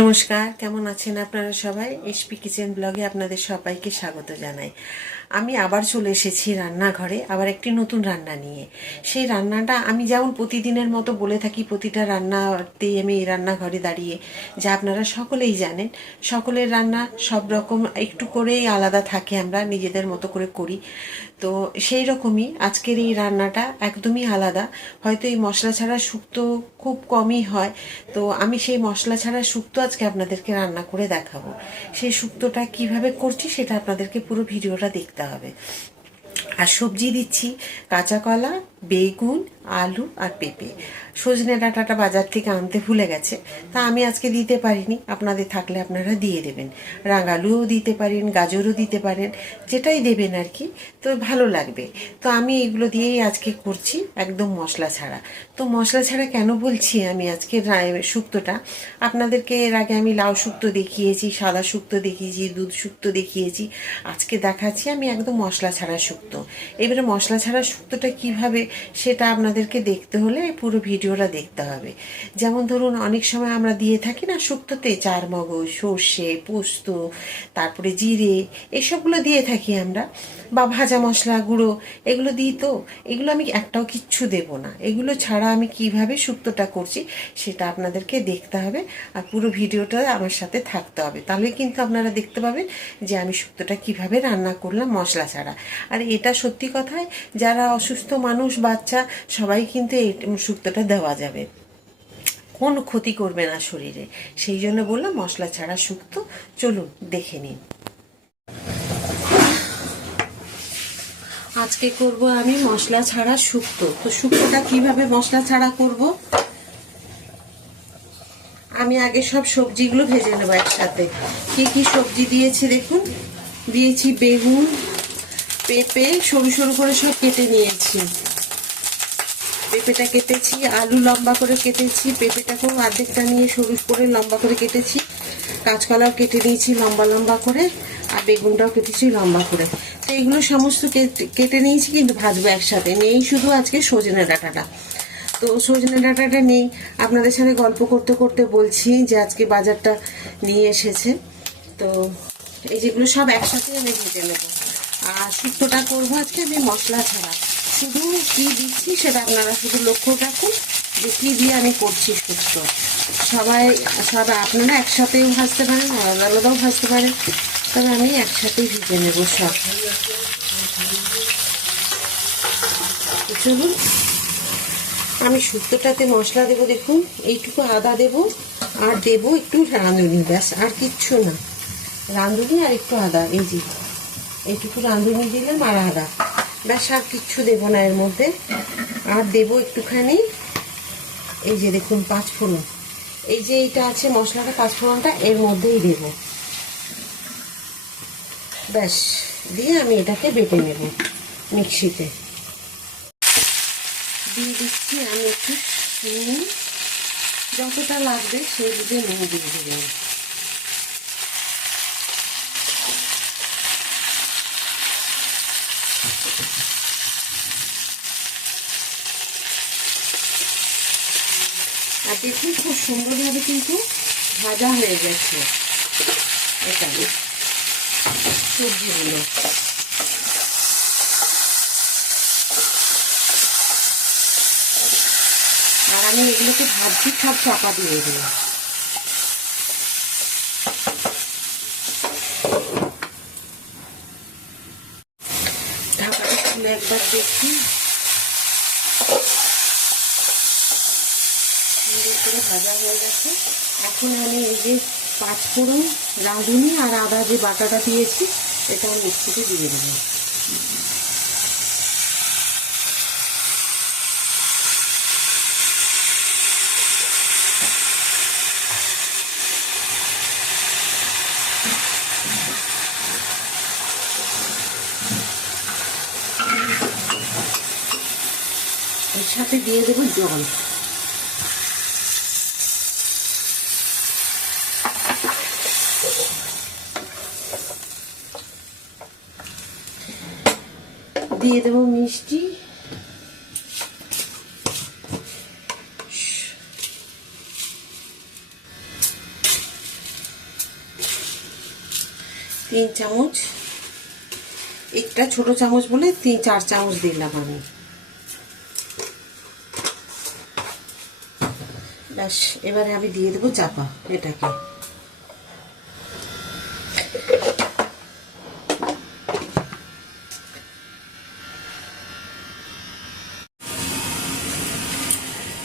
নমস্কার, কেমন আছেন আপনারা সবাই? এসপি কিচেন ব্লগে আপনাদের সবাইকে স্বাগত জানাই। আমি আবার চলে এসেছি রান্নাঘরে, আবার একটি নতুন রান্না নিয়ে। সেই রান্নাটা আমি যেমন প্রতিদিনের মতো বলে থাকি, প্রতিটা রান্নাতেই আমি এই রান্নাঘরে দাঁড়িয়ে, যা আপনারা সকলেই জানেন, সকলের রান্না সব রকম একটু করেই আলাদা থাকে, আমরা নিজেদের মতো করে করি। তো সেই রকমই আজকের এই রান্নাটা একদমই আলাদা। হয়তো এই মশলা ছাড়া শুক্তো খুব কমই হয়, তো আমি সেই মশলা ছাড়া শুক্তো আজকে আপনাদেরকে রান্না করে দেখাবো। সেই শুক্তোটা কিভাবে করছি সেটা আপনাদেরকে পুরো ভিডিওটা দেখতে হবে। আর সবজি দিচ্ছি কাঁচা কলা, বেগুন, আলু আর পেঁপে। সজনে ডাঁটাটা বাজার থেকে আনতে ভুলে গেছে, তা আমি আজকে দিতে পারিনি, আপনাদের থাকলে আপনারা দিয়ে দেবেন। রাঙালুও দিতে পারেন, গাজরও দিতে পারেন, যেটাই দেবেন আর কি, তো ভালো লাগবে। তো আমি এগুলো দিয়েই আজকে করছি, একদম মশলা ছাড়া। তো মশলা ছাড়া কেন বলছি আমি আজকে শুক্তোটা, আপনাদেরকে এর আগে আমি লাউ শুক্তো দেখিয়েছি, সাদা শুক্তো দেখিয়েছি, দুধ শুক্তো দেখিয়েছি। আজকে দেখাচ্ছি আমি একদম মশলা ছাড়া শুক্তো। এবারে মশলা ছাড়া শুক্তোটা কিভাবে, সেটা আপনাদেরকে দেখতে হলে পুরো ভিডিওটা দেখতে হবে। যেমন ধরুন, অনেক সময় আমরা দিয়ে থাকি না শুক্তোতে চারমগজ, সর্ষে, পোস্ত, তারপরে জিরে, এসবগুলো দিয়ে থাকি আমরা, বা ভাজা মশলা গুঁড়ো, এগুলো দিই। তো এগুলো আমি একটাও কিচ্ছু দেব না। এগুলো ছাড়া আমি কিভাবে শুক্তোটা করছি সেটা আপনাদেরকে দেখতে হবে, আর পুরো ভিডিওটা আমার সাথে থাকতে হবে। তাহলে কিন্তু আপনারা দেখতে পাবেন যে আমি শুক্তোটা কিভাবে রান্না করলাম মশলা ছাড়া। আর এটা সত্যি কথাই, যারা অসুস্থ মানুষ, বাচ্চা, সবাই কিন্তু এই শুক্তোটা দেওয়া যাবে, কোনো ক্ষতি করবে না শরীরে। সেই জন্য বললাম মশলা ছাড়া শুক্তো। চলুন দেখে নিন। আজকে করব আমি মশলা ছাড়া শুক্তো। তো শুক্তোটা কিভাবে মশলা ছাড়া করব, আমি আগে সব সবজিগুলো ভেজে নেব একসাথে। কি কি সবজি দিয়েছি দেখুন। দিয়েছি বেগুন, পেঁপে সরু সরু করে সব কেটে নিয়েছি। পেঁপেটা কেটেছি, আলু লম্বা করে কেটেছি, পেঁপেটাকেও অর্ধেকটা নিয়ে সরু করে লম্বা করে কেটেছি, কাঁচকলাও কেটে নিয়েছি লম্বা লম্বা করে, আর বেগুনটাও কেটেছি লম্বা করে। তো এগুলো সমস্ত কেটে নিয়েছি, কিন্তু ভাজবো একসাথে। নেই শুধু আজকে সজনে ডাঁটাটা। তো সজনে ডাঁটাটা নেই, আপনাদের সাথে গল্প করতে করতে বলছি যে আজকে বাজারটা নিয়ে এসেছে। তো এই যেগুলো সব একসাথে আমি ভেজে নেবো। আর শুক্তোটা করবো আজকে আমি মশলা ছাড়া। শুধু কি দিচ্ছি সেটা আপনারা শুধু লক্ষ্য রাখুন, যে কি দিয়ে আমি করছি শুক্তো। সব আপনারা একসাথেও ভাজতে পারেন, আলাদা আলাদাও ভাজতে পারেন, তবে আমি একসাথেই ভেজে নেবো সব। চলুন, আমি শুক্তোটাতে মশলা দেবো। দেখুন, এইটুকু আদা দেবো, আর দেবো একটু রাঁধুনি, ব্যাস, আর কিচ্ছু না। রাঁধুনি আর একটু আদা, এই যে এইটুকু রাঁধুনি দিলাম আর আদা, ব্যাস, আর কিচ্ছু দেবো না এর মধ্যে। আর দেবো একটুখানি, এই যে দেখুন, পাঁচফোড়ন। এই যে এইটা আছে মশলাটা, পাঁচফোড়নটা এর মধ্যেই দেবো, ব্যাস। দিয়ে আমি এটাকে বেটে নেব মিক্সিতে। দিয়ে দিচ্ছি আমি একটু নুন, যতটা লাগবে সেই বুঝে নুন দিয়ে দিলাম। আর দেখুন, খুব সুন্দরভাবে কিন্তু ভাজা হয়ে গেছে এটা সবজিগুলো। আর আমি এগুলোকে ভাবছি সব চাপা দিয়ে দিলাম। ঢাকাটা খুলে একবার দেখি, সুন্দর করে ভাজা হয়ে গেছে। এখন আমি এই যে পাঁচফোড়ন, রাঁধুনি আর আদা যে বাটাটা দিয়েছি, এটা আমি মিক্সিতে দিয়ে দেবো। এর সাথে দিয়ে দেবো জল। দিয়ে দেবো মিষ্টি, 3 চামচ, একটা ছোট চামচ বলে 4 চামচ দিলাম আমি। ব্যাস, এবারে আমি দিয়ে দেবো চাপা এটাকে।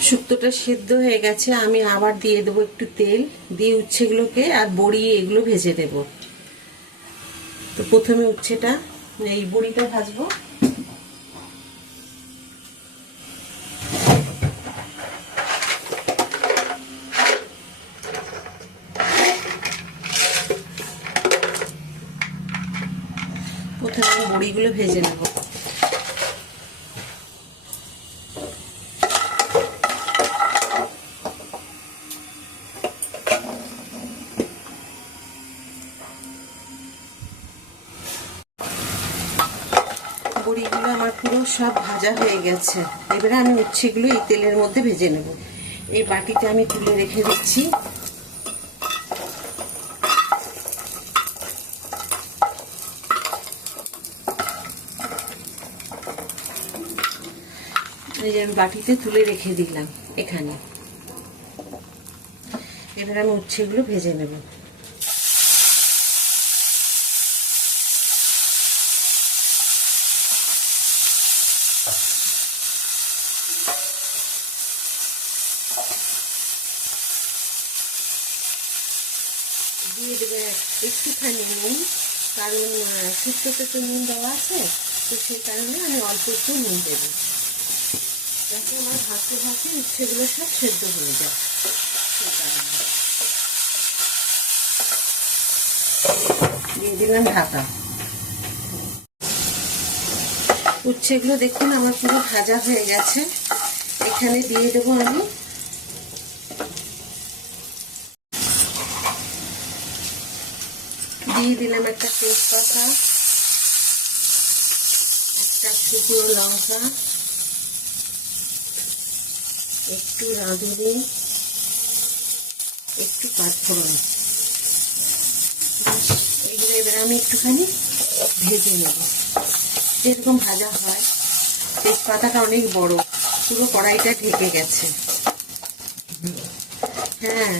শুক্তোটা সেদ্ধ হয়ে গেছে, আমি আবার দিয়ে দেবো একটু তেল, দিয়ে উচ্ছেগুলোকে আর বড়ি এগুলো ভেজে দেব। তো প্রথমে উচ্ছেটা, এই বড়িটা ভাজবো। প্রথমে আমি বড়িগুলো ভেজে নেব। বড়িগুলো আমার পুরো সব ভাজা হয়ে গেছে। এবারে আমি উচ্ছেগুলো এই তেলের মধ্যে ভেজে নেব। এই বাটিতে আমি তুলে রেখে দিচ্ছি। এই যে আমি বাটিতে তুলে রেখে দিলাম এখানে। এবার আমি উচ্ছেগুলো ভেজে নেব। দিয়ে দেবে একটুখানি নুন, কারণ শুক্তোতে তো নুন দেওয়া আছে, তো সেই কারণে আমি অল্প একটু নুন দেব, যাতে আমার ভাজতে ভাজতে উচ্ছেগুলো সব সেদ্ধ হয়ে যায়। সেই কারণে দিয়ে দিলাম ঢাকা। উচ্ছেগুলো দেখুন আমার পুরো ভাজা হয়ে গেছে। এখানে দিয়ে দেবো আমি দিয়ে দিলাম একটা তেজপাতা, একটা শুকনো লঙ্কা, একটু রাঁধুনি, একটু পাঁচফোড়ন। এইগুলো এবার আমি একটুখানি ভেজে নেব, যেরকম ভাজা হয়। তেজপাতাটা অনেক বড়, পুরো কড়াইটা ঢেকে গেছে। হ্যাঁ,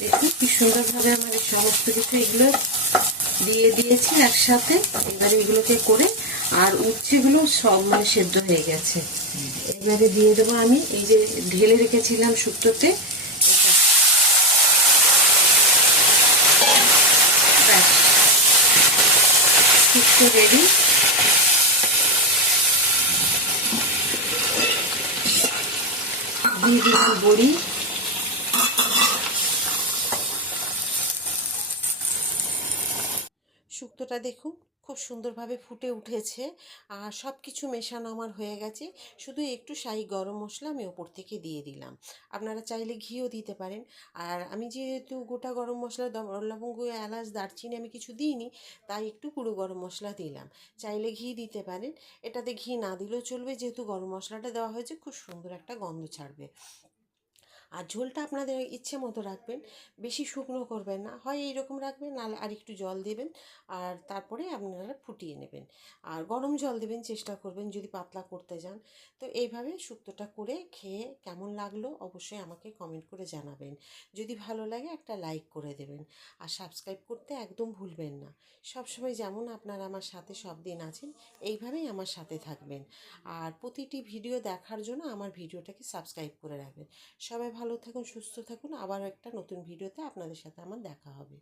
দেখুন কি সুন্দরভাবে আমার এই সমস্ত কিছু এগুলো দিয়ে দিয়েছি একসাথে। এবারে এগুলোকে করে, আর উচ্ছেগুলো সব মানে সেদ্ধ হয়ে গেছে। এবারে দিয়ে দেবো আমি এই যে ঢেলে রেখেছিলাম শুক্তোতে, ব্যাস শুক্তো রেডি। দিয়ে দিলাম বড়ি। শুক্তোটা দেখুন খুব সুন্দরভাবে ফুটে উঠেছে, আর সব কিছু মেশানো আমার হয়ে গেছে। শুধু একটু শাহি গরম মশলা আমি ওপর থেকে দিয়ে দিলাম। আপনারা চাইলে ঘিও দিতে পারেন। আর আমি যেহেতু গোটা গরম মশলা, লবঙ্গ, এলাচ, দারচিনি আমি কিছু দিইনি, তাই একটু গুঁড়ো গরম মশলা দিলাম। চাইলে ঘি দিতে পারেন, এটাতে ঘি না দিলেও চলবে, যেহেতু গরম মশলাটা দেওয়া হয়েছে খুব সুন্দর একটা গন্ধ ছাড়বে। আর ঝোলটা আপনাদের ইচ্ছে মতো রাখবেন, বেশি শুকনো করবেন না, হয় এইরকম রাখবেন, নাহলে আর একটু জল দেবেন, আর তারপরে আপনারা ফুটিয়ে নেবেন। আর গরম জল দেবেন, চেষ্টা করবেন যদি পাতলা করতে যান। তো এইভাবে শুক্তোটা করে খেয়ে কেমন লাগলো অবশ্যই আমাকে কমেন্ট করে জানাবেন। যদি ভালো লাগে একটা লাইক করে দেবেন, আর সাবস্ক্রাইব করতে একদম ভুলবেন না। সবসময় যেমন আপনারা আমার সাথে সব দিন আছেন, এইভাবেই আমার সাথে থাকবেন। আর প্রতিটি ভিডিও দেখার জন্য আমার ভিডিওটাকে সাবস্ক্রাইব করে রাখবেন। সবাই ভালো থাকুন, সুস্থ থাকুন। আবারও একটা নতুন ভিডিওতে আপনাদের সাথে আমার দেখা হবে।